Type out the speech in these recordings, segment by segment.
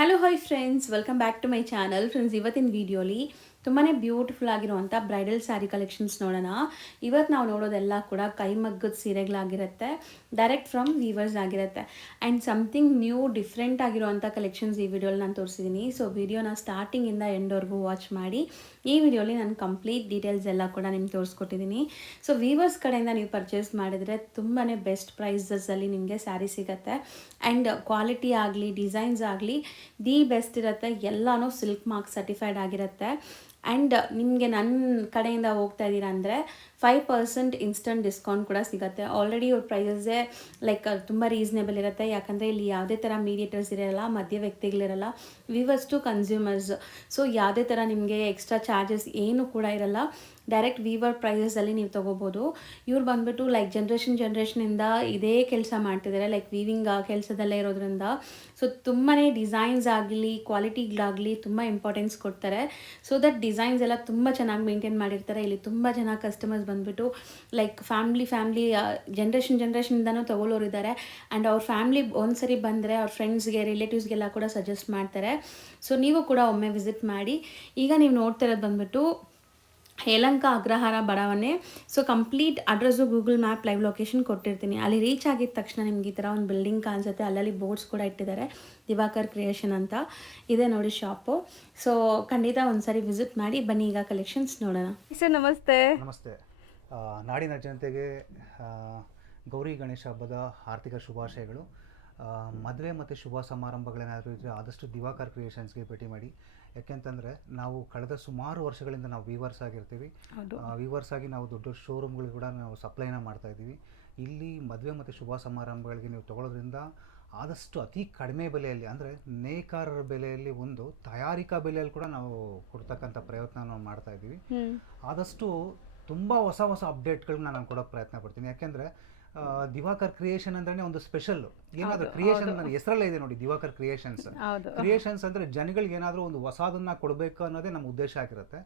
hello hi friends welcome back to my channel friends ಇವತ್ತಿನ ವಿಡಿಯೋಲಿ ತುಂಬಾ ಬ್ಯೂಟಿಫುಲ್ ಆಗಿರುವಂಥ ಬ್ರೈಡಲ್ ಸ್ಯಾರಿ ಕಲೆಕ್ಷನ್ಸ್ ನೋಡೋಣ. ಇವತ್ತು ನಾವು ನೋಡೋದೆಲ್ಲ ಕೂಡ ಕೈಮಗ್ಗದ ಸೀರೆಗಳಾಗಿರುತ್ತೆ ಡೈರೆಕ್ಟ್ ಫ್ರಮ್ ವೀವರ್ಸ್ ಆಗಿರುತ್ತೆ. ಆ್ಯಂಡ್ ಸಮಥಿಂಗ್ ನ್ಯೂ ಡಿಫ್ರೆಂಟ್ ಆಗಿರುವಂಥ ಕಲೆಕ್ಷನ್ಸ್ ಈ ವಿಡಿಯೋಲಿ ನಾನು ತೋರಿಸಿದ್ದೀನಿ ಸೊ ವಿಡಿಯೋನ ಸ್ಟಾರ್ಟಿಂಗಿಂದ ಎಂಡ್ವರೆಗೂ ವಾಚ್ ಮಾಡಿ. ಈ ವಿಡಿಯೋಲಿ ನಾನು ಕಂಪ್ಲೀಟ್ ಡೀಟೇಲ್ಸ್ ಎಲ್ಲ ಕೂಡ ನಿಮ್ಗೆ ತೋರಿಸ್ಕೊಟ್ಟಿದ್ದೀನಿ ಸೊ ವೀವರ್ಸ್ ಕಡೆಯಿಂದ ನೀವು ಪರ್ಚೇಸ್ ಮಾಡಿದರೆ ತುಂಬಾ ಬೆಸ್ಟ್ ಪ್ರೈಸಸಲ್ಲಿ ನಿಮಗೆ ಸ್ಯಾರಿ ಸಿಗುತ್ತೆ. ಆ್ಯಂಡ್ ಕ್ವಾಲಿಟಿ ಆಗಲಿ ಡಿಸೈನ್ಸ್ ಆಗಲಿ ದಿ ಬೆಸ್ಟ್ ಇರುತ್ತೆ. ಎಲ್ಲನೂ ಸಿಲ್ಕ್ ಮಾರ್ಕ್ ಸರ್ಟಿಫೈಡ್ ಆಗಿರುತ್ತೆ. ಆ್ಯಂಡ್ ನಿಮಗೆ ನನ್ನ ಕಡೆಯಿಂದ ಹೋಗ್ತಾ ಇದ್ದೀರಾ ಅಂದರೆ ಫೈವ್ ಪರ್ಸೆಂಟ್ ಇನ್ಸ್ಟಂಟ್ ಡಿಸ್ಕೌಂಟ್ ಕೂಡ ಸಿಗುತ್ತೆ. ಆಲ್ರೆಡಿ ಇವ್ರ ಪ್ರೈಸಸ್ಸೇ ಲೈಕ್ ತುಂಬ ರೀಸನೇಬಲ್ ಇರುತ್ತೆ. ಯಾಕಂದರೆ ಇಲ್ಲಿ ಯಾವುದೇ ಥರ ಮೀಡಿಯೇಟರ್ಸ್ ಇರಲ್ಲ, ಮಧ್ಯ ವ್ಯಕ್ತಿಗಳಿರಲ್ಲ ವಿವರ್ಸ್ ಟು ಕನ್ಸ್ಯೂಮರ್ಸ್ ಸೊ ಯಾವುದೇ ಥರ ನಿಮಗೆ ಎಕ್ಸ್ಟ್ರಾ ಚಾರ್ಜಸ್ ಏನು ಕೂಡ ಇರಲ್ಲ. ಡೈರೆಕ್ಟ್ ವೀವರ್ ಪ್ರೈಸಸಲ್ಲಿ ನೀವು ತೊಗೋಬೋದು. ಇವ್ರು ಬಂದ್ಬಿಟ್ಟು ಲೈಕ್ ಜನ್ರೇಷನ್ ಜನ್ರೇಷನಿಂದ ಇದೇ ಕೆಲಸ ಮಾಡ್ತಿದ್ದಾರೆ ಲೈಕ್ ವೀವಿಂಗ್ ಕೆಲಸದಲ್ಲೇ ಇರೋದ್ರಿಂದ. ಸೊ ತುಂಬಾ ಡಿಸೈನ್ಸ್ ಆಗಲಿ ಕ್ವಾಲಿಟಿಗಳಾಗಲಿ ತುಂಬ ಇಂಪಾರ್ಟೆನ್ಸ್ ಕೊಡ್ತಾರೆ. ಸೊ ದಟ್ ಡಿಸೈನ್ಸ್ ಎಲ್ಲ ತುಂಬ ಚೆನ್ನಾಗಿ ಮೇಂಟೈನ್ ಮಾಡಿರ್ತಾರೆ. ಇಲ್ಲಿ ತುಂಬ ಜನ ಕಸ್ಟಮರ್ಸ್ ಬಂದ್ಬಿಟ್ಟು ಲೈಕ್ ಫ್ಯಾಮ್ಲಿ ಫ್ಯಾಮ್ಲಿ ಜನ್ರೇಷನ್ ಜನ್ರೇಷನಿಂದನೂ ತೊಗೊಳ್ಳೋರಿದ್ದಾರೆ ಆ್ಯಂಡ್ ಅವ್ರ ಫ್ಯಾಮ್ಲಿ ಒಂದ್ಸರಿ ಬಂದರೆ ಅವ್ರ ಫ್ರೆಂಡ್ಸ್ಗೆ ರಿಲೇಟಿವ್ಸ್ಗೆಲ್ಲ ಕೂಡ ಸಜೆಸ್ಟ್ ಮಾಡ್ತಾರೆ. ಸೊ ನೀವು ಕೂಡ ಒಮ್ಮೆ ವಿಸಿಟ್ ಮಾಡಿ. ಈಗ ನೀವು ನೋಡ್ತಿರೋದು ಬಂದ್ಬಿಟ್ಟು ಯಲಂಕ ಅಗ್ರಹಾರ ಬಡಾವಣೆ. So complete address Google map live location ಕೊಟ್ಟಿರ್ತೀನಿ. ಅಲ್ಲಿ ರೀಚ್ ಆಗಿದ ತಕ್ಷಣ ನಿಮ್ಗೆ ಈ ಥರ ಒಂದು ಬಿಲ್ಡಿಂಗ್ ಕಾಣಿಸುತ್ತೆ. ಅಲ್ಲಲ್ಲಿ ಬೋರ್ಡ್ಸ್ ಕೂಡ ಇಟ್ಟಿದ್ದಾರೆ. ದಿವಾಕರ್ ಕ್ರಿಯೇಷನ್ ಅಂತ. ಇದೆ ನೋಡಿ ಶಾಪು ಸೊ ಖಂಡಿತ ಒಂದ್ಸರಿ ವಿಸಿಟ್ ಮಾಡಿ. ಬನ್ನಿ ಈಗ ಕಲೆಕ್ಷನ್ಸ್ ನೋಡೋಣ. ಸರ್ ನಮಸ್ತೆ. ನಮಸ್ತೆ. ಆ, ನಾಡಿನ ಜನತೆಗೆ ಆ, ಗೌರಿ ಗಣೇಶ ಹಬ್ಬದ ಆರ್ಥಿಕ ಶುಭಾಶಯಗಳು. ಮದುವೆ ಮತ್ತು ಶುಭ ಸಮಾರಂಭಗಳೇನಾದರೂ ಇದ್ದರೆ ಆದಷ್ಟು ದಿವಾಕರ್ ಕ್ರಿಯೇಷನ್ಸ್ಗೆ ಭೇಟಿ ಮಾಡಿ. ಯಾಕೆಂತಂದರೆ ನಾವು ಕಳೆದ ಸುಮಾರು ವರ್ಷಗಳಿಂದ ನಾವು ವೀವರ್ಸ್ ಆಗಿರ್ತೀವಿ. ವೀವರ್ಸ್ ಆಗಿ ನಾವು ದೊಡ್ಡ ಶೋರೂಮ್ಗಳಿಗೆ ಕೂಡ ನಾವು ಸಪ್ಲೈನ ಮಾಡ್ತಾ ಇದ್ದೀವಿ. ಇಲ್ಲಿ ಮದುವೆ ಮತ್ತು ಶುಭ ಸಮಾರಂಭಗಳಿಗೆ ನೀವು ತಗೊಳ್ಳೋದ್ರಿಂದ ಆದಷ್ಟು ಅತಿ ಕಡಿಮೆ ಬೆಲೆಯಲ್ಲಿ ಅಂದರೆ ನೇಕಾರರ ಬೆಲೆಯಲ್ಲಿ ಒಂದು ತಯಾರಿಕಾ ಬೆಲೆಯಲ್ಲಿ ಕೂಡ ನಾವು ಕೊಡ್ತಕ್ಕಂಥ ಪ್ರಯತ್ನ ನಾವು ಮಾಡ್ತಾ ಇದ್ದೀವಿ. ಆದಷ್ಟು ತುಂಬ ಹೊಸ ಹೊಸ ಅಪ್ಡೇಟ್ಗಳನ್ನ ನಾನು ಕೊಡೋಕ್ಕೆ ಪ್ರಯತ್ನ ಪಡ್ತೀನಿ. ಯಾಕೆಂದರೆ ದಿವಾಕರ್ ಕ್ರಿಯೇಷನ್ ಅಂದ್ರೆ ಒಂದು ಸ್ಪೆಷಲ್ ಏನಾದ್ರೂ ಕ್ರಿಯೇಷನ್ ನನ್ನ ಹೆಸರಲ್ಲೇ ಇದೆ ನೋಡಿ ದಿವಾಕರ್ ಕ್ರಿಯೇಷನ್ಸ್ ಕ್ರಿಯೇಷನ್ಸ್ ಅಂದ್ರೆ ಜನಗಳಿಗೆ ಏನಾದರೂ ಒಂದು ಹೊಸದನ್ನ ಕೊಡಬೇಕು ಅನ್ನೋದೇ ನಮ್ಮ ಉದ್ದೇಶ ಆಗಿರುತ್ತೆ.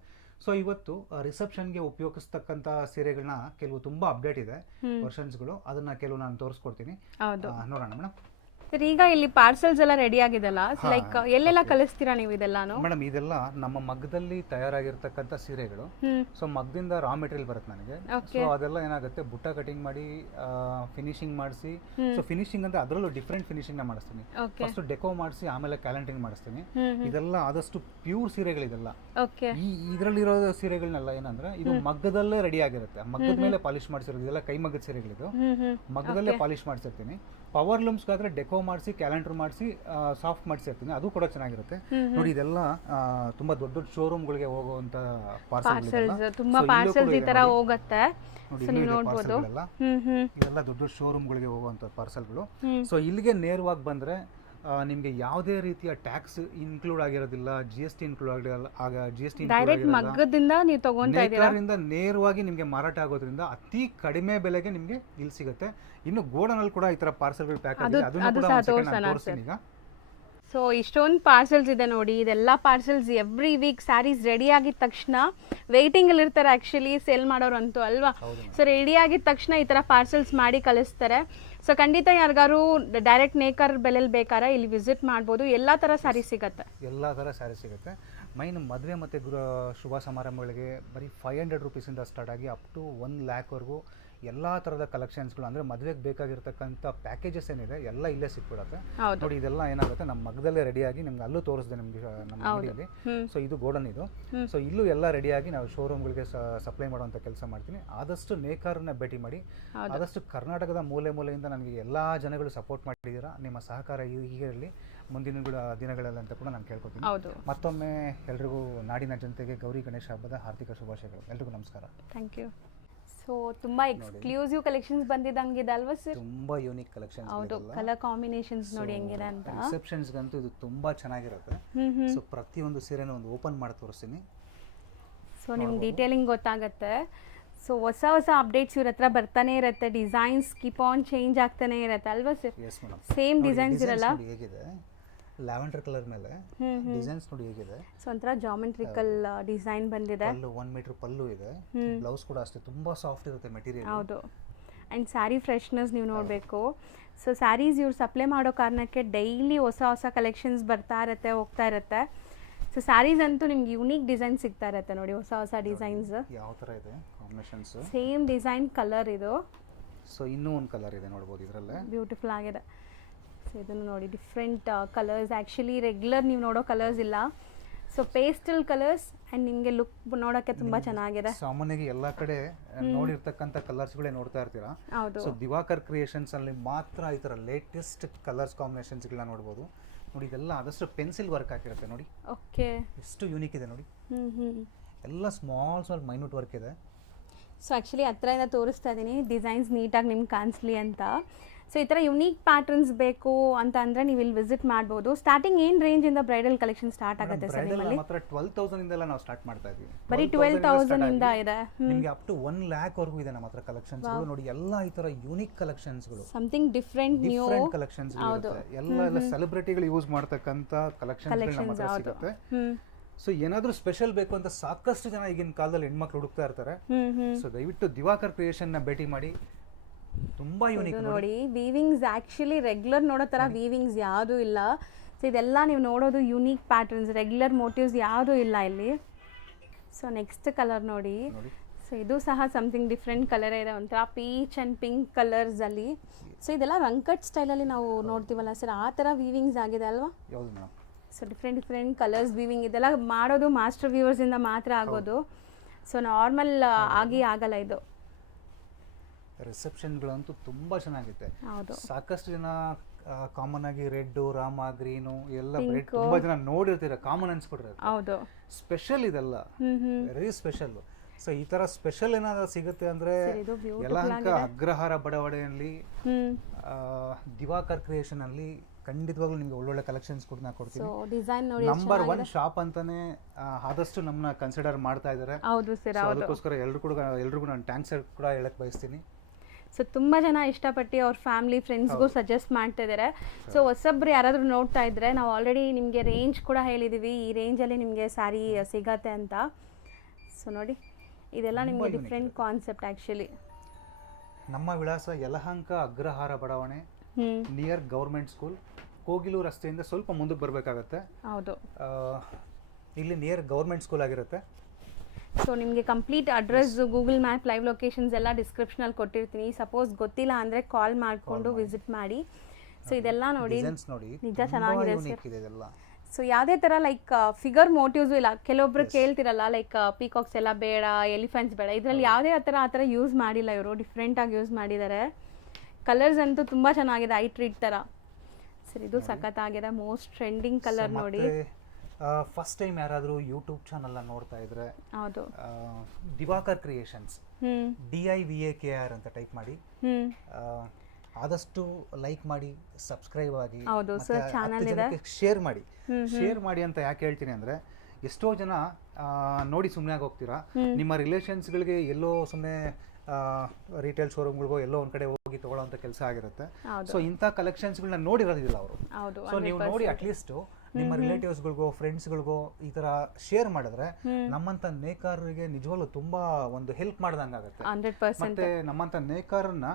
ಸೊ ಇವತ್ತು ರಿಸೆಪ್ಷನ್ಗೆ ಉಪಯೋಗಿಸ್ತಕ್ಕಂತ ಸೀರೆಗಳನ್ನ ಕೆಲವು ತುಂಬಾ ಅಪ್ಡೇಟ್ ಇದೆ ವರ್ಷನ್ಸ್ಗಳು ಅದನ್ನ ಕೆಲವು ನಾನು ತೋರಿಸ್ಕೊಡ್ತೀನಿ. ನೋಡೋಣ ಮೇಡಮ್ ಸರ್ ಈಗ ಇಲ್ಲಿ ಪಾರ್ಸೆಲ್ಸ್ ಎಲ್ಲ ರೆಡಿ ಆಗಿದೆಲ್ಲ. ಲೈಕ್ ಎಲ್ಲೆಲ್ಲ ಕಲಿಸ್ತೀರಾ ನೀವು ಇದೆಲ್ಲಾನು? ಮೇಡಮ್ ಇದೆಲ್ಲ ನಮ್ಮ ಮಗ್ಗದಲ್ಲಿ ತಯಾರಾಗಿರ್ತಕ್ಕಂಥ ಸೀರೆಗಳು. ಸೊ ಮಗ್ದಿಂದ ರಾ ಮೆಟೀರಿಯಲ್ ಬರುತ್ತೆ ನನಗೆ. ಸೊ ಅದೆಲ್ಲ ಏನಾಗುತ್ತೆ ಬುಟ್ಟ ಕಟಿಂಗ್ ಮಾಡಿ ಫಿನಿಶಿಂಗ್ ಮಾಡಿಸಿ. ಸೊ ಫಿನಿಶಿಂಗ್ ಅಂದ್ರೆ ಅದರಲ್ಲೂ ಡಿಫ್ರೆಂಟ್ ಫಿನಿಶಿಂಗ್ನ ಮಾಡಿಸ್ತೀನಿ. ಫಸ್ಟ್ ಡೆಕೋ ಮಾಡಿಸಿ ಆಮೇಲೆ ಕ್ಯಾಲೆಂಟಿಂಗ್ ಮಾಡಿಸ್ತೀನಿ. ಇದೆಲ್ಲ ಆದಷ್ಟು ಪ್ಯೂರ್ ಸೀರೆಗಳಿದೆಲ್ಲ. ಈ ಇದರಲ್ಲಿರೋ ಸೀರೆಗಳನ್ನೆಲ್ಲ ಏನಂದ್ರೆ ಇದು ಮಗ್ಗದಲ್ಲೇ ರೆಡಿ ಆಗಿರುತ್ತೆ. ಮಗ್ಗದ ಮೇಲೆ ಪಾಲಿಶ್ ಮಾಡಿಸಿರೋದು ಇದೆಲ್ಲ ಕೈ ಮಗ್ಗದ ಸೀರೆಗಳಿದು ಮಗ್ಗದಲ್ಲೇ ಪಾಲಿಶ್ ಮಾಡಿಸಿರ್ತೀನಿ. ಪವರ್ ಲೂಮ್ಸ್ಗಾದ್ರೆ ಡೆಕೋ ಮಾಡಿಸಿ ಕ್ಯಾಲೆಂಡರ್ ಮಾಡಿಸಿ ಸಾಫ್ಟ್ ಮಾಡಿಸಿರ್ತೀನಿ ಅದು ಕೂಡ ಚೆನ್ನಾಗಿರುತ್ತೆ. ನೋಡಿ ಇದೆಲ್ಲ ತುಂಬಾ ದೊಡ್ಡ ದೊಡ್ಡ ಶೋರೂಮ್ಗಳಿಗೆ ಹೋಗುವಂತ ಪಾರ್ಸಲ್ ಪಾರ್ಸಲ್ಸ್ ತುಂಬಾ ಪಾರ್ಸಲ್ಸ್ ಈ ತರ ಹೋಗತ್ತೆ. ಇದೆಲ್ಲ ದೊಡ್ಡ ದೊಡ್ಡ ಶೋರೂಮ್ಗಳಿಗೆ ಹೋಗುವಂತ ಪಾರ್ಸಲ್ಗಳು. ಸೊ ಇಲ್ಲಿಗೆ ನೇರವಾಗಿ ಬಂದರೆ ನಿಮಗೆ ಯಾವುದೇ ರೀತಿಯ ಟ್ಯಾಕ್ಸ್ ಇನ್ಕ್ಲೂಡ್ ಆಗಿರೋದಿಲ್ಲ ಜಿ ಎಸ್ ಟಿ ಇನ್ಕ್ಲೂಡ್ ಆಗಿರಲ್ಲ ಆಗ ಜಿ ಎಸ್ ಟಿ ಡೈರೆಕ್ಟ್ ಮಗ್ಗದಿಂದ ನೀವು ತಗೊಂತಾ ಇದ್ದೀರಾ ನೇರವಾಗಿ ನಿಮಗೆ ಮಾರಾಟ ಆಗೋದ್ರಿಂದ ಅತಿ ಕಡಿಮೆ ಬೆಲೆಗೆ ನಿಮಗೆ ಇಲ್ಲಿ ಸಿಗುತ್ತೆ. ಇನ್ನು ಗೋಡನಲ್ಲಿ ಕೂಡ ಈ ತರ ಪಾರ್ಸಲ್ಗಳು ಪ್ಯಾಕ್ ಆಗಿದೆ. ಅದನ್ನು ಕೂಡ ತೋರಿಸ್ತೀನಿ ಈಗ. ಸೊ ಇಷ್ಟೊಂದು ಪಾರ್ಸೆಲ್ಸ್ ಇದೆ ನೋಡಿ. ಇದೆಲ್ಲ parcels every week saris ready ಆಗಿದ ತಕ್ಷಣ ವೇಟಿಂಗ್ ಅಲ್ಲಿ ಇರ್ತಾರೆ ಆಕ್ಚುಲಿ ಸೇಲ್ ಮಾಡೋರು ಅಂತೂ ಅಲ್ವಾ ಸೊ ರೆಡಿ ಆಗಿದ ತಕ್ಷಣ ಈ ತರ ಪಾರ್ಸೆಲ್ಸ್ ಮಾಡಿ ಕಳಿಸ್ತಾರೆ. ಸೊ ಖಂಡಿತ ಯಾರಿಗಾರು ಡೈರೆಕ್ಟ್ ನೇಕರ್ ಬೆಲೆಯಲ್ಲಿ ಬೇಕಾರೆ ಇಲ್ಲಿ ವಿಸಿಟ್ ಮಾಡ್ಬೋದು. ಎಲ್ಲ ತರ ಸ್ಯಾರಿ ಸಿಗುತ್ತೆ. ಎಲ್ಲ ಥರ ಸ್ಯಾರಿ ಸಿಗುತ್ತೆ. ಮೈನ್ ಮದುವೆ ಮತ್ತು ಗೃಹ ಶುಭ ಸಮಾರಂಭಗಳಿಗೆ ಬರೀ ಫೈವ್ ಹಂಡ್ರೆಡ್ ರುಪೀಸಿಂದ ಸ್ಟಾರ್ಟ್ ಆಗಿ ಅಪ್ ಟು ಒನ್ ಲ್ಯಾಕ್ವರೆಗೂ ಎಲ್ಲ ಥರದ ಕಲೆಕ್ಷನ್ಸ್ಗಳು ಅಂದ್ರೆ ಮದುವೆಗೆ ಬೇಕಾಗಿರ್ತಕ್ಕಂಥ ಪ್ಯಾಕೇಜಸ್ ಏನಿದೆ ಎಲ್ಲ ಇಲ್ಲೇ ಸಿಕ್ಬಿಡುತ್ತೆ. ನೋಡಿ ಇದೆಲ್ಲ ಏನಾಗುತ್ತೆ ನಮ್ಮ ಮಗದಲ್ಲೇ ರೆಡಿಯಾಗಿ ನಿಮ್ಗೆ ಅಲ್ಲೂ ತೋರಿಸಿದೆ ನಿಮಗೆ ನಮ್ಮ ಅಂಗಡಿಯಲ್ಲಿ. ಸೊ ಇದು ಗೋಡನ್ ಇದು. ಸೊ ಇಲ್ಲೂ ಎಲ್ಲ ರೆಡಿಯಾಗಿ ನಾವು ಶೋರೂಮ್ಗಳಿಗೆ ಸಪ್ಲೈ ಮಾಡುವಂಥ ಕೆಲಸ ಮಾಡ್ತೀನಿ. ಆದಷ್ಟು ನೇಕಾರನ್ನ ಭೇಟಿ ಮಾಡಿ. ಆದಷ್ಟು ಕರ್ನಾಟಕದ ಮೂಲೆ ಮೂಲೆಯಿಂದ ನನಗೆ ಎಲ್ಲ ಜನಗಳು ಸಪೋರ್ಟ್ ಮಾಡಿದ್ದೀರಾ ನಿಮ್ಮ ಸಹಕಾರ ಹೀಗೆ ಇರಲಿ ಮುಂದಿನ ದಿನಗಳಲ್ಲಿ ಅಂತ ಕೂಡ ನಾನು ಕೇಳ್ಕೊತೀನಿ. ಮತ್ತೊಮ್ಮೆ ಎಲ್ರಿಗೂ ನಾಡಿನ ಜನತೆಗೆ ಗೌರಿ ಗಣೇಶ ಹಬ್ಬದ ಆರ್ಥಿಕ ಶುಭಾಶಯಗಳು. ಎಲ್ರಿಗೂ ನಮಸ್ಕಾರ. ಥ್ಯಾಂಕ್ ಯು ಸೊ ತುಂಬಾ ಎಕ್ಸ್ಕ್ಲೂಸಿವ್ ಕಲೆಕ್ಷನ್ಸ್ ಇದೆ ಅಲ್ವಾ ಸರ್ ತುಂಬಾ ಯೂನಿಕ್ ಕಲೆಕ್ಷನ್ ಹೌದು. ಕಲರ್ ಕಾಂಬಿನೇಷನ್ಸ್ ನೋಡಿ ಹೆಂಗಿದೆ ಅಂತ. ರಿಸೆಪ್ಷನ್ಸ್ಗಂತೂ ಇದು ತುಂಬಾ ಚೆನ್ನಾಗಿರುತ್ತೆ. ಸೊ ಪ್ರತಿಯೊಂದು ಸೀರೆನ ಒಂದು ಓಪನ್ ಮಾಡಿ ತೋರಿಸ್ತೀನಿ. ಸೊ ನಿಮ್ಗೆ ಡೀಟೇಲಿಂಗ್ ಗೊತ್ತಾಗುತ್ತೆ. ಸೊ ಹೊಸ ಹೊಸ ಅಪ್ಡೇಟ್ಸ್ ಇವ್ರ ಹತ್ರ ಬರ್ತಾನೆ ಇರುತ್ತೆ. ಡಿಸೈನ್ಸ್ ಕೀಪ್ ಆನ್ ಚೇಂಜ್ ಆಗ್ತಾನೆ ಇರುತ್ತೆ ಅಲ್ವಾ ಸರ್ ಸೇಮ್ ಡಿಸೈನ್ಸ್ ಇರಲ್ಲ? ಲ್ಯಾವೆಂಡರ್ ಕಲರ್ ಮೇಲೆ ಡಿಸೈನ್ಸ್ ನೋಡಿ ಹೇಗಿದೆ. ಸೊ ಒಂಥರ ಜಾಮೆಟ್ರಿಕಲ್ ಡಿಸೈನ್ ಬಂದಿದೆ. ಪಲ್ಲು ಒನ್ ಮೀಟರ್ ಪಲ್ಲು ಇದೆ. ಬ್ಲೌಸ್ ಕೂಡ ಅಷ್ಟೇ ತುಂಬಾ ಸಾಫ್ಟ್ ಇರುತ್ತೆ ಮೆಟೀರಿಯಲ್ ಹೌದು. ಆ್ಯಂಡ್ ಸ್ಯಾರಿ ಫ್ರೆಶ್ನೆಸ್ ನೀವು ನೋಡಬೇಕು. ಸೊ ಸ್ಯಾರೀಸ್ ಇವ್ರು ಸಪ್ಲೈ ಮಾಡೋ ಕಾರಣಕ್ಕೆ ಡೈಲಿ ಹೊಸ ಹೊಸ ಕಲೆಕ್ಷನ್ಸ್ ಬರ್ತಾ ಇರುತ್ತೆ ಹೋಗ್ತಾ ಇರುತ್ತೆ. ಸೊ ಸ್ಯಾರೀಸ್ ಅಂತೂ ನಿಮ್ಗೆ ಯುನೀಕ್ ಡಿಸೈನ್ ಸಿಗ್ತಾ ಇರುತ್ತೆ ನೋಡಿ ಹೊಸ ಹೊಸ ಡಿಸೈನ್ಸ್ ಯಾವ ಥರ ಇದೆ ಕಾಂಬಿನೇಷನ್ಸ್ ಸೇಮ್ ಡಿಸೈನ್ ಕಲರ್ ಇದು. ಸೊ ಇನ್ನೂ ಒಂದು ಕಲರ್ ಇದೆ ನೋಡ್ಬೋದು ಇದರಲ್ಲೇ. ಬ್ಯೂಟಿಫುಲ್ ಆಗಿದೆ. ಇದನ್ನು ನೋಡಿ ಡಿಫ್ರೆಂಟ್ ಕಲರ್ಸ್ ಆ್ಯಕ್ಚುಲಿ ರೆಗ್ಯುಲರ್ ನೀವು ನೋಡೋ ಕಲರ್ಸ್ ಇಲ್ಲ. ಸೊ ಪೇಸ್ಟಲ್ ಕಲರ್ಸ್ ಆ್ಯಂಡ್ ನಿಮಗೆ ಲುಕ್ ನೋಡೋಕ್ಕೆ ತುಂಬ ಚೆನ್ನಾಗಿದೆ. ಸಾಮಾನ್ಯವಾಗಿ ಎಲ್ಲ ಕಡೆ ನೋಡಿರ್ತಕ್ಕಂಥ ಕಲರ್ಸ್ಗಳೇ ನೋಡ್ತಾ ಇರ್ತೀರಾ? ಹೌದು. ಸೊ ದಿವಾಕರ್ ಕ್ರಿಯೇಷನ್ಸ್ ಅಲ್ಲಿ ಮಾತ್ರ ಈ ಥರ ಲೇಟೆಸ್ಟ್ ಕಲರ್ಸ್ ಕಾಂಬಿನೇಷನ್ಸ್ಗಳನ್ನ ನೋಡ್ಬೋದು. ನೋಡಿ ಇದೆಲ್ಲ ಆದಷ್ಟು ಪೆನ್ಸಿಲ್ ವರ್ಕ್ ಹಾಕಿರುತ್ತೆ ನೋಡಿ. ಓಕೆ ಎಷ್ಟು ಯೂನಿಕ್ ಇದೆ ನೋಡಿ. ಹ್ಞೂ ಹ್ಞೂ ಎಲ್ಲ ಸ್ಮಾಲ್ ಸ್ಮಾಲ್ ಮೈನ್ಯೂಟ್ ವರ್ಕ್ ಇದೆ. ಸೊ ಆ್ಯಕ್ಚುಲಿ ಹತ್ರ ಇಂದ ತೋರಿಸ್ತಾ ಇದ್ದೀನಿ ಡಿಸೈನ್ಸ್ ನೀಟಾಗಿ ನಿಮ್ಗೆ ಕಾಣಿಸ್ಲಿ ಅಂತ. ಸೊ ಈ ಥರ ಯುನೀಕ್ ಪ್ಯಾಟರ್ನ್ಸ್ ಬೇಕು ಅಂತ ಅಂದರೆ ನೀವು ಇಲ್ಲಿ ವಿಸಿಟ್ ಮಾಡ್ಬೋದು. ಸ್ಟಾರ್ಟಿಂಗ್ ಏನು ಇಂದ ಬ್ರೈಡಲ್ ಕಲೆಕ್ಷನ್ ಸ್ಟಾರ್ಟ್ ಆಗುತ್ತೆ ಸರ್ ನಿಮ್ಮಲ್ಲಿ? ಮಾತ್ರ ಟ್ವೆಲ್ ತೌಸಂಡ್ ಇಂದ ನಾವು ಸ್ಟಾರ್ಟ್ ಮಾಡ್ತಾ ಇದ್ದೀವಿ. ಬರೀ ಟ್ವೆಲ್ ಇಂದ ಇದೆ ನಿಮಗೆ ಅಪ್ ಟು ಒನ್ ಲ್ಯಾಕ್ ವರೆಗೂ ಇದೆ ನಮ್ಮ ಹತ್ರ ಕಲೆಕ್ಷನ್ಸ್ ನೋಡಿ ಎಲ್ಲ ಈ ತರ unique ಕಲೆಕ್ಷನ್ಸ್ಗಳು something different new different collections ಎಲ್ಲ ಎಲ್ಲ ಸೆಲೆಬ್ರಿಟಿಗಳು ಯೂಸ್ ಮಾಡ್ತಕ್ಕಂಥ ಕಲೆಕ್ಷನ್ಸ್ ನಮ್ಮ ಹತ್ರ ಸಿಗುತ್ತೆ. ಸೊ ಏನಾದ್ರೂ ಸ್ಪೆಷಲ್ ಬೇಕು ಅಂತ ಸಾಕಷ್ಟು ಜನ ಈಗಿನ ಕಾಲದಲ್ಲಿ ಹೆಣ್ಮಕ್ಳು ಹುಡುಕ್ತಾ ಇರ್ತಾರೆ. ಸೊ ದಯವಿಟ್ಟು ದಿವಾಕರ್ ಕ್ರಿಯೇಷನ್ನ ಭೇಟಿ ಮಾಡಿ. ತುಂಬಾ ಯೂನಿಕ್ ನೋಡಿ. ವೀವಿಂಗ್ಸ್ ಆಕ್ಚುಲಿ ರೆಗ್ಯುಲರ್ ನೋಡೋ ತರ ವೀವಿಂಗ್ಸ್ ಯಾವುದೂ ಇಲ್ಲ. ಸೊ ಇದೆಲ್ಲ ನೀವು ನೋಡೋದು ಯೂನಿಕ್ ಪ್ಯಾಟರ್ನ್ಸ್ ರೆಗ್ಯುಲರ್ ಮೋಟಿವ್ಸ್ ಯಾವುದೂ ಇಲ್ಲ ಇಲ್ಲಿ. ಸೊ ನೆಕ್ಸ್ಟ್ ಕಲರ್ ನೋಡಿ. ಸೊ ಇದು ಸಹ ಸಮಥಿಂಗ್ ಡಿಫ್ರೆಂಟ್ ಕಲರ್ ಇದೆ ಒಂಥರ ಪೀಚ್ ಆ್ಯಂಡ್ ಪಿಂಕ್ ಕಲರ್ಸಲ್ಲಿ ಸೊ ಇದೆಲ್ಲ ರಂಕಟ್ ಸ್ಟೈಲಲ್ಲಿ ನಾವು ನೋಡ್ತೀವಲ್ಲ ಸರ್ ಆ ಥರ ವೀವಿಂಗ್ಸ್ ಆಗಿದೆ ಅಲ್ವಾ? So different different colours weaving ಇದೆಲ್ಲ ಮಾಡೋದು ಮಾಸ್ಟರ್ ವ್ಯೂವರ್ಸಿಂದ ಮಾತ್ರ ಆಗೋದು. ಸೊ ನಾರ್ಮಲ್ ಆಗಿ ಆಗಲ್ಲ ಇದು. ರಿಸೆಪ್ಷನ್ಗಳಂತೂ ತುಂಬಾ ಚೆನ್ನಾಗಿದೆ ಸಾಕಷ್ಟು ಜನ ಕಾಮನ್ ಆಗಿ ರೆಡ್ ರಾಮ ಗ್ರೀನು ಎಲ್ಲ ಬ್ರೆಡ್ ತುಂಬಾ ಜನ ನೋಡಿರ್ತೀರ ಕಾಮನ್ ಅನ್ಸ್ಬಿಟ್ರೆ ಹೌದು. ಸ್ಪೆಷಲ್ ಇದೆಲ್ಲ. ವೆರಿ ಸ್ಪೆಷಲ್ ಸೊ ಈ ತರ ಸ್ಪೆಷಲ್ ಏನಾದ್ರು ಸಿಗುತ್ತೆ ಅಂದ್ರೆ ಯಲಹಂಕ ಅಗ್ರಹಾರ ಬಡಾವಣೆಯಲ್ಲಿ ದಿವಾಕರ್ ಕ್ರಿಯೇಷನ್ ಅಲ್ಲಿ ಖಂಡಿತವಾಗ್ಲೂ ನಿಮ್ಗೆ ಒಳ್ಳೊಳ್ಳೆ ಕಲೆಕ್ಷನ್ಸ್ ಕೂಡ ನಾ ಕೊಡ್ತೀನಿ ಡಿಸೈನ್ ನೋಡಿ ನಂಬರ್ ಒನ್ ಶಾಪ್ ಅಂತಾನೆ ಆದಷ್ಟು ನಮ್ಮನ್ನ ಕನ್ಸಿಡರ್ ಮಾಡ್ತಾ ಇದ್ದಾರೆ ಹೌದು ಸರ್ ಅದಕ್ಕೋಸ್ಕರ ಎಲ್ರು ಕೂಡ ಎಲ್ರಿಗೂ ನಾನು ಟ್ಯಾಂಕ್ಸ್ ಕೂಡ ಹೇಳಕ್ ಬಯಸ್ತೀನಿ. ಸೊ ತುಂಬ ಜನ ಇಷ್ಟಪಟ್ಟು ಅವ್ರ ಫ್ಯಾಮಿಲಿ ಫ್ರೆಂಡ್ಸ್ಗೂ ಸಜೆಸ್ಟ್ ಮಾಡ್ತಾ ಇದ್ದಾರೆ ಸೊ ಹೊಸಬ್ರು ಯಾರಾದರೂ ನೋಡ್ತಾ ಇದ್ರೆ ನಾವು ಆಲ್ರೆಡಿ ನಿಮಗೆ ರೇಂಜ್ ಕೂಡ ಹೇಳಿದ್ದೀವಿ ಈ ರೇಂಜಲ್ಲಿ ನಿಮಗೆ ಸ್ಯಾರಿ ಸಿಗತ್ತೆ ಅಂತ. ಸೊ ನೋಡಿ ಇದೆಲ್ಲ ನಿಮಗೆ ಡಿಫ್ರೆಂಟ್ ಕಾನ್ಸೆಪ್ಟ್ ಆ್ಯಕ್ಚುಲಿ ನಮ್ಮ ವಿಳಾಸ ಯಲಹಂಕ ಅಗ್ರಹಾರ ಬಡಾವಣೆ ನಿಯರ್ ಗೌರ್ಮೆಂಟ್ ಸ್ಕೂಲ್ ಕೋಗಿಲು ರಸ್ತೆಯಿಂದ ಸ್ವಲ್ಪ ಮುಂದಕ್ಕೆ ಬರಬೇಕಾಗತ್ತೆ. ಹೌದು. ಇಲ್ಲಿ ನಿಯರ್ ಗೌರ್ಮೆಂಟ್ ಸ್ಕೂಲ್ ಆಗಿರುತ್ತೆ. ಸೊ ನಿಮಗೆ complete address Google map live locations ಎಲ್ಲ ಡಿಸ್ಕ್ರಿಪ್ಷನಲ್ಲಿ ಕೊಟ್ಟಿರ್ತೀನಿ. ಸಪೋಸ್ ಗೊತ್ತಿಲ್ಲ ಅಂದರೆ ಕಾಲ್ ಮಾಡಿಕೊಂಡು ವಿಸಿಟ್ ಮಾಡಿ. ಸೊ ಇದೆಲ್ಲ ನೋಡಿ ನಿಜ ಚೆನ್ನಾಗಿದೆ ಸೊ ಯಾವುದೇ ಥರ ಲೈಕ್ ಫಿಗರ್ ಮೋಟಿವ್ಸು ಇಲ್ಲ. ಕೆಲವೊಬ್ರು ಕೇಳ್ತಿರಲ್ಲ ಲೈಕ್ ಪೀಕಾಕ್ಸ್ ಎಲ್ಲ ಬೇಡ ಎಲಿಫೆಂಟ್ಸ್ ಬೇಡ. ಇದರಲ್ಲಿ ಯಾವುದೇ ಆ ಥರ ಆ ಥರ ಯೂಸ್ ಮಾಡಿಲ್ಲ ಇವರು. ಡಿಫ್ರೆಂಟಾಗಿ ಯೂಸ್ ಮಾಡಿದ್ದಾರೆ ಕಲರ್ಸ್ ಅಂತೂ ತುಂಬ ಚೆನ್ನಾಗಿದೆ ಐ ಟ್ರೀಟ್ ಥರ ಸರಿ ಇದು ಸಖತ್ತಾಗಿದೆ ಮೋಸ್ಟ್ ಟ್ರೆಂಡಿಂಗ್ ಕಲರ್ ನೋಡಿ. ಫಸ್ಟ್ ಟೈಮ್ ಯಾರಾದರೂ ಯೂಟ್ಯೂಬ್ ಚಾನಲ್ನ ನೋಡ್ತಾ ಇದ್ರೆ ಹೌದು. Diwakar creations D I V A K R ಅಂತ ಟೈಪ್ ಮಾಡಿ ಆ, ಆದಷ್ಟು ಲೈಕ್ ಮಾಡಿ ಸಬ್ಸ್ಕ್ರೈಬ್ ಆಗಿ ಹೌದು, sir, channel ಇದೆ. ಶೇರ್ ಮಾಡಿ. ಶೇರ್ ಮಾಡಿ ಅಂತ ಯಾಕೆ ಹೇಳ್ತೀನಿ ಅಂದ್ರೆ ಎಷ್ಟೋ ಜನ ಆ, ನೋಡಿ ಸುಮ್ಮನೆ ಆಗಿ ಹೋಗ್ತೀರಾ? ನಿಮ್ಮ ರಿಲೇಷನ್ಸ್ಗಳಿಗೆ ಎಲ್ಲೋ ಸುಮ್ಮನೆ ರಿಟೇಲ್ ಶೋರೂಮ್ಗಳಿಗೋ ಎಲ್ಲೋ ಒಂದ್ ಕಡೆ ಹೋಗಿ ಅಂತ ಕೆಲಸ ಆಗಿರುತ್ತೆ. ಹೌದು. ಸೊ ಇಂಥ ಕಲೆಕ್ಷನ್ಸ್ಗಳನ್ನ ನೋಡಿರೋದಿಲ್ಲ ಅವರು. ಹೌದು ಸೊ ನೀವು ನೋಡಿ ಅಟ್ಲೀಸ್ಟ್ ನಿಮ್ಮ ರಿಲೇಟಿವ್ಸ್ಗಳಿಗೋ ಫ್ರೆಂಡ್ಸ್ಗಳಿಗೋ ಈ ತರ ಶೇರ್ ಮಾಡಿದ್ರೆ ನಮ್ಮಂತ ನೇಕಾರರಿಗೆ ನಿಜವಾಗ್ಲೂ ತುಂಬಾ ಒಂದು ಹೆಲ್ಪ್ ಮಾಡ್ದಂಗಾಗತ್ತೆ ಹಂಡ್ರೆಡ್ ಪರ್ಸೆಂಟ್. ಮತ್ತೆ ನಮ್ಮಂತ ನೇಕಾರನ್ನ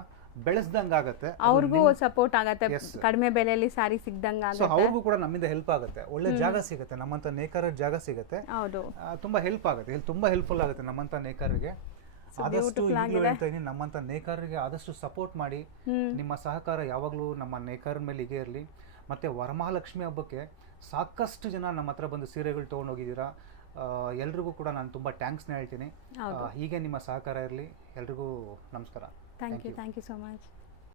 ಬೆಳೆಸ್ದಂಗಾಗತ್ತೆ ಅವ್ರಿಗೂ ಸಪೋರ್ಟ್ ಆಗತ್ತೆ. ಕಡಿಮೆ ಬೆಲೆಯಲ್ಲಿ ಸಾರಿ ಸಿಗ್ದಂಗ ಸೊ ಆಗತ್ತೆ. ಅವ್ರಿಗೂ ಕೂಡ ನಮ್ಮಿಂದ ಹೆಲ್ಪ್ ಆಗುತ್ತೆ. ಒಳ್ಳೆ ಜಾಗ ಸಿಗುತ್ತೆ. ನಮ್ಮಂತ ನೇಕಾರರ ಜಾಗ ಸಿಗುತ್ತೆ. ಹೌದು. ತುಂಬಾ ಹೆಲ್ಪ್ ಆಗುತ್ತೆ. ಇಲ್ಲಿ ತುಂಬಾ ಹೆಲ್ಪ್ಫುಲ್ ಆಗುತ್ತೆ ನಮ್ಮಂತ ನೇಕಾರರಿಗೆ. ಆದಷ್ಟು ಈಗ್ಲೂ ಹೇಳ್ತಾ ನಮ್ಮಂತ ನೇಕಾರರಿಗೆ ಆದಷ್ಟು ಸಪೋರ್ಟ್ ಮಾಡಿ ನಿಮ್ಮ ಸಹಕಾರ ಯಾವಾಗಲೂ ನಮ್ಮ ನೇಕಾರರ ಮೇಲೆ ಇರಲಿ. ಮತ್ತೆ ವರಮಹಾಲಕ್ಷ್ಮಿ ಹಬ್ಬಕ್ಕೆ ಸಾಕಷ್ಟು ಜನ ನಮ್ಮ ಹತ್ರ ಬಂದು ಸೀರೆಗಳು ತೊಗೊಂಡು ಹೋಗಿದ್ದೀರಾ ಎಲ್ರಿಗೂ ಕೂಡ ನಾನು ತುಂಬ ಥ್ಯಾಂಕ್ಸ್ನ ಹೇಳ್ತೀನಿ. ಹೀಗೆ ನಿಮ್ಮ ಸಹಕಾರ ಇರಲಿ. ಎಲ್ರಿಗೂ ನಮಸ್ಕಾರ. Thank you thank you so much.